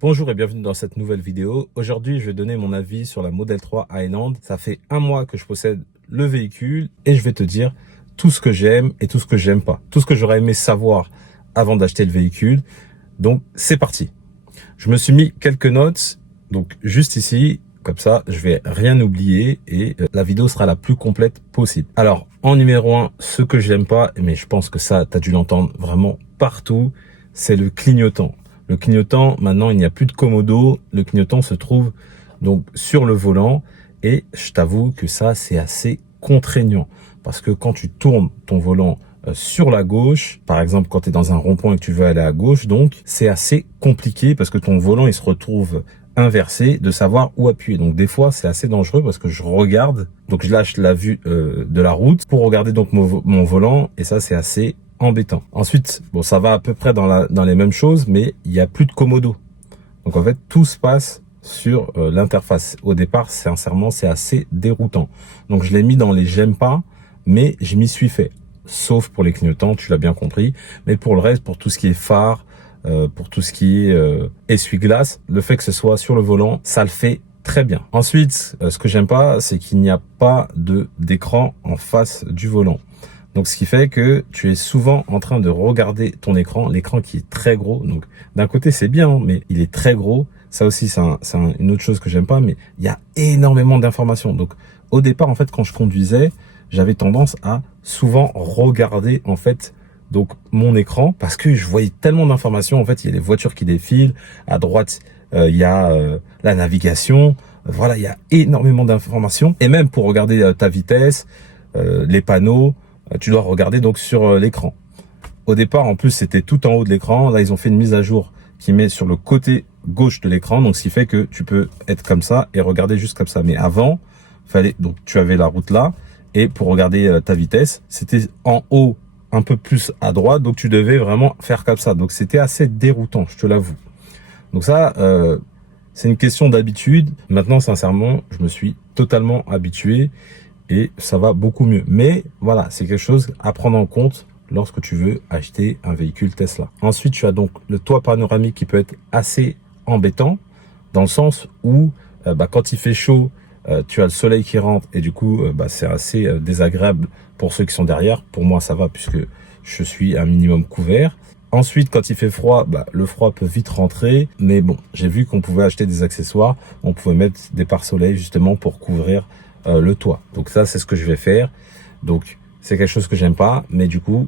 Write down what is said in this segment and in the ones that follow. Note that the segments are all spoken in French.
Bonjour et bienvenue dans cette nouvelle vidéo. Aujourd'hui, je vais donner mon avis sur la Model 3 Highland. Ça fait un mois que je possède le véhicule et je vais te dire tout ce que j'aime et tout ce que j'aime pas. Tout ce que j'aurais aimé savoir avant d'acheter le véhicule. Donc, c'est parti. Je me suis mis quelques notes, donc juste ici, comme ça, je vais rien oublier et la vidéo sera la plus complète possible. Alors, en numéro 1, ce que j'aime pas, mais je pense que ça, tu as dû l'entendre vraiment partout, c'est le clignotant. Le clignotant, maintenant, il n'y a plus de commodo. Le clignotant se trouve donc sur le volant et je t'avoue que ça, c'est assez contraignant parce que quand tu tournes ton volant sur la gauche, par exemple, quand tu es dans un rond-point et que tu veux aller à gauche, donc c'est assez compliqué parce que ton volant, il se retrouve inversé de savoir où appuyer. Donc des fois, c'est assez dangereux parce que je regarde, donc je lâche la vue de la route pour regarder donc mon volant et ça, c'est assez embêtant. Ensuite, bon, ça va à peu près dans les mêmes choses, mais il n'y a plus de commodo. Donc en fait, tout se passe sur l'interface. Au départ, sincèrement, c'est assez déroutant. Donc je l'ai mis dans les j'aime pas, mais je m'y suis fait. Sauf pour les clignotants, tu l'as bien compris. Mais pour le reste, pour tout ce qui est phare, pour tout ce qui est essuie-glace, le fait que ce soit sur le volant, ça le fait très bien. Ensuite, ce que j'aime pas, c'est qu'il n'y a pas d'écran en face du volant. Donc, ce qui fait que tu es souvent en train de regarder ton écran, l'écran qui est très gros. Donc, d'un côté, c'est bien, hein, mais il est très gros. Ça aussi, c'est une autre chose que j'aime pas, mais il y a énormément d'informations. Donc, au départ, en fait, quand je conduisais, j'avais tendance à souvent regarder, en fait, donc mon écran parce que je voyais tellement d'informations. En fait, il y a les voitures qui défilent. À droite, il y a la navigation. Voilà, il y a énormément d'informations. Et même pour regarder ta vitesse, les panneaux, tu dois regarder donc sur l'écran. Au départ, en plus, c'était tout en haut de l'écran. Là, ils ont fait une mise à jour qui met sur le côté gauche de l'écran. Donc, ce qui fait que tu peux être comme ça et regarder juste comme ça. Mais avant, donc tu avais la route là. Et pour regarder ta vitesse, c'était en haut, un peu plus à droite. Donc, tu devais vraiment faire comme ça. Donc, c'était assez déroutant, je te l'avoue. Donc ça, c'est une question d'habitude. Maintenant, sincèrement, je me suis totalement habitué. Et ça va beaucoup mieux. Mais voilà, c'est quelque chose à prendre en compte lorsque tu veux acheter un véhicule Tesla. Ensuite, tu as donc le toit panoramique qui peut être assez embêtant dans le sens où quand il fait chaud, tu as le soleil qui rentre et du coup, c'est assez désagréable pour ceux qui sont derrière. Pour moi, ça va puisque je suis un minimum couvert. Ensuite, quand il fait froid, le froid peut vite rentrer. Mais bon, j'ai vu qu'on pouvait acheter des accessoires. On pouvait mettre des pare-soleil justement pour couvrir le toit. Donc ça, c'est ce que je vais faire. Donc c'est quelque chose que j'aime pas, mais du coup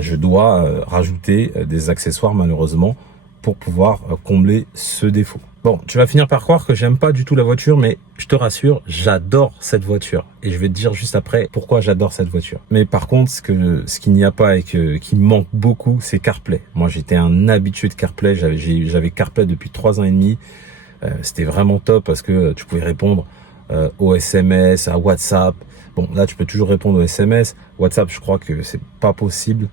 je dois rajouter des accessoires malheureusement pour pouvoir combler ce défaut. Bon, tu vas finir par croire que j'aime pas du tout la voiture, mais je te rassure, j'adore cette voiture et je vais te dire juste après pourquoi j'adore cette voiture. Mais par contre, ce qu'il n'y a pas et qui me manque beaucoup, c'est CarPlay. Moi, j'étais un habitué de CarPlay, j'avais CarPlay depuis 3 ans et demi. C'était vraiment top parce que tu pouvais répondre aux SMS, à WhatsApp. Bon, là, tu peux toujours répondre aux SMS. WhatsApp, je crois que c'est pas possible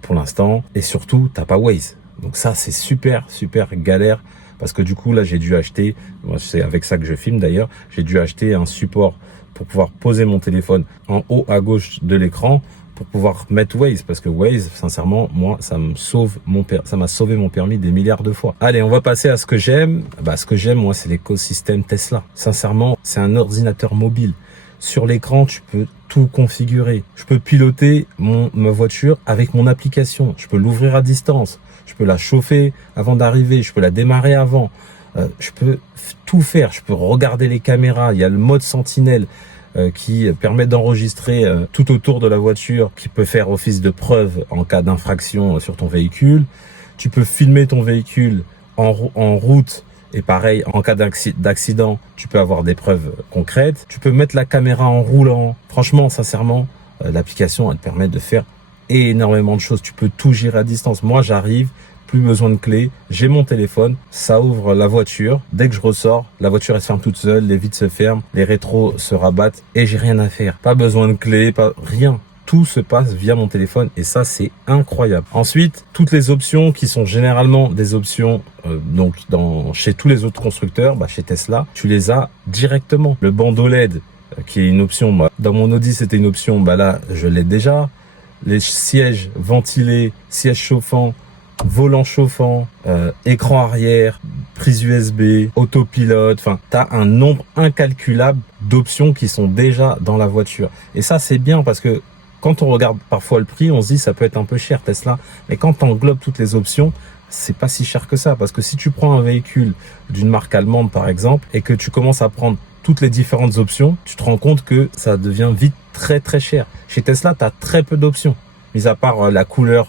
pour l'instant. Et surtout, t'as pas Waze. Donc ça, c'est super galère. Parce que du coup, là, j'ai dû acheter, moi, c'est avec ça que je filme d'ailleurs, j'ai dû acheter un support pour pouvoir poser mon téléphone en haut à gauche de l'écran pour pouvoir mettre Waze, parce que Waze, sincèrement, moi, ça m'a sauvé mon permis des milliards de fois. Allez, on va passer à ce que j'aime. Ce que j'aime, moi, c'est l'écosystème Tesla. Sincèrement, c'est un ordinateur mobile. Sur l'écran, tu peux tout configurer. Je peux piloter ma voiture avec mon application. Je peux l'ouvrir à distance. Je peux la chauffer avant d'arriver. Je peux la démarrer avant. Je peux tout faire. Je peux regarder les caméras. Il y a le mode sentinelle qui permet d'enregistrer tout autour de la voiture, qui peut faire office de preuve en cas d'infraction sur ton véhicule. Tu peux filmer ton véhicule en route et pareil, en cas d'accident, tu peux avoir des preuves concrètes. Tu peux mettre la caméra en roulant. Franchement, sincèrement, l'application, elle te permet de faire énormément de choses. Tu peux tout gérer à distance. Moi, j'arrive, plus besoin de clé, j'ai mon téléphone, ça ouvre la voiture. Dès que je ressors, la voiture elle se ferme toute seule, les vitres se ferment, les rétros se rabattent et j'ai rien à faire. Pas besoin de clé, rien. Tout se passe via mon téléphone et ça, c'est incroyable. Ensuite, toutes les options qui sont généralement des options chez tous les autres constructeurs, chez Tesla, tu les as directement. Le bandeau LED, qui est une option, dans mon Audi, c'était une option, là, je l'ai déjà. Les sièges ventilés, sièges chauffants, volant chauffant, écran arrière, prise USB, autopilote. Enfin, tu as un nombre incalculable d'options qui sont déjà dans la voiture. Et ça, c'est bien parce que quand on regarde parfois le prix, on se dit ça peut être un peu cher Tesla. Mais quand tu englobes toutes les options, c'est pas si cher que ça. Parce que si tu prends un véhicule d'une marque allemande par exemple et que tu commences à prendre toutes les différentes options, tu te rends compte que ça devient vite très très cher. Chez Tesla, tu as très peu d'options. Mis à part la couleur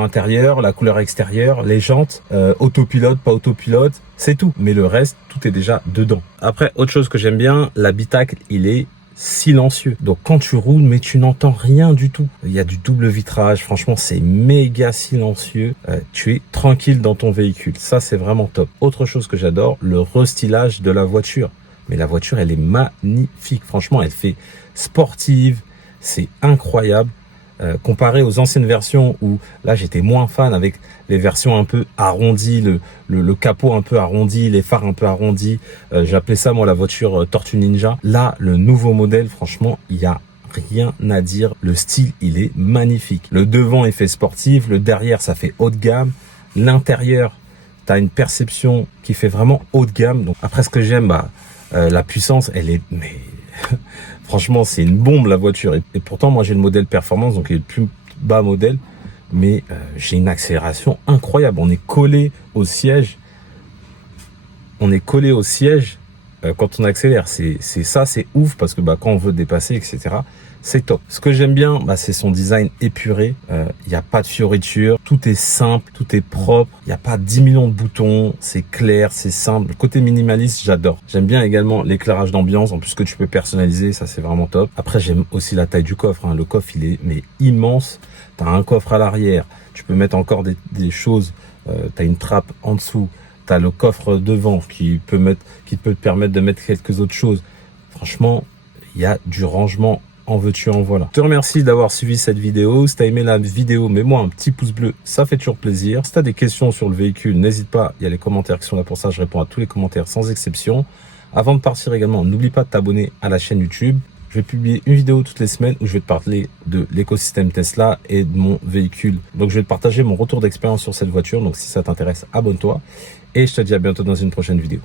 intérieure, la couleur extérieure, les jantes, autopilote, pas autopilote, c'est tout. Mais le reste, tout est déjà dedans. Après, autre chose que j'aime bien, l'habitacle, il est silencieux. Donc quand tu roules, mais tu n'entends rien du tout. Il y a du double vitrage, franchement, c'est méga silencieux. Tu es tranquille dans ton véhicule. Ça, c'est vraiment top. Autre chose que j'adore, le restylage de la voiture. Mais la voiture, elle est magnifique. Franchement, elle fait sportive. C'est incroyable. Comparé aux anciennes versions où là j'étais moins fan avec les versions un peu arrondies, le capot un peu arrondi, les phares un peu arrondis, j'appelais ça moi la voiture Tortue Ninja. Là le nouveau modèle, franchement il y a rien à dire, le style il est magnifique, le devant est fait sportif, le derrière ça fait haut de gamme, l'intérieur tu as une perception qui fait vraiment haut de gamme. Donc après ce que j'aime, la puissance elle est franchement, c'est une bombe la voiture. Et pourtant, moi, j'ai le modèle performance, donc il est le plus bas modèle. Mais j'ai une accélération incroyable. On est collé au siège. On est collé au siège quand on accélère. C'est ouf parce que quand on veut dépasser, etc., c'est top. Ce que j'aime bien, c'est son design épuré. Il n'y a pas de fioritures. Tout est simple, tout est propre. Il n'y a pas 10 millions de boutons. C'est clair, c'est simple. Le côté minimaliste, j'adore. J'aime bien également l'éclairage d'ambiance. En plus que tu peux personnaliser, ça c'est vraiment top. Après, j'aime aussi la taille du coffre. Le coffre, il est immense. Tu as un coffre à l'arrière. Tu peux mettre encore des choses. Tu as une trappe en dessous. Tu as le coffre devant qui peut te permettre de mettre quelques autres choses. Franchement, il y a du rangement. En veux-tu, en voilà. Je te remercie d'avoir suivi cette vidéo. Si tu as aimé la vidéo, mets-moi un petit pouce bleu, ça fait toujours plaisir. Si tu as des questions sur le véhicule, n'hésite pas, il y a les commentaires qui sont là pour ça. Je réponds à tous les commentaires sans exception. Avant de partir également, n'oublie pas de t'abonner à la chaîne YouTube. Je vais publier une vidéo toutes les semaines où je vais te parler de l'écosystème Tesla et de mon véhicule. Donc je vais te partager mon retour d'expérience sur cette voiture. Donc si ça t'intéresse, abonne-toi. Et je te dis à bientôt dans une prochaine vidéo.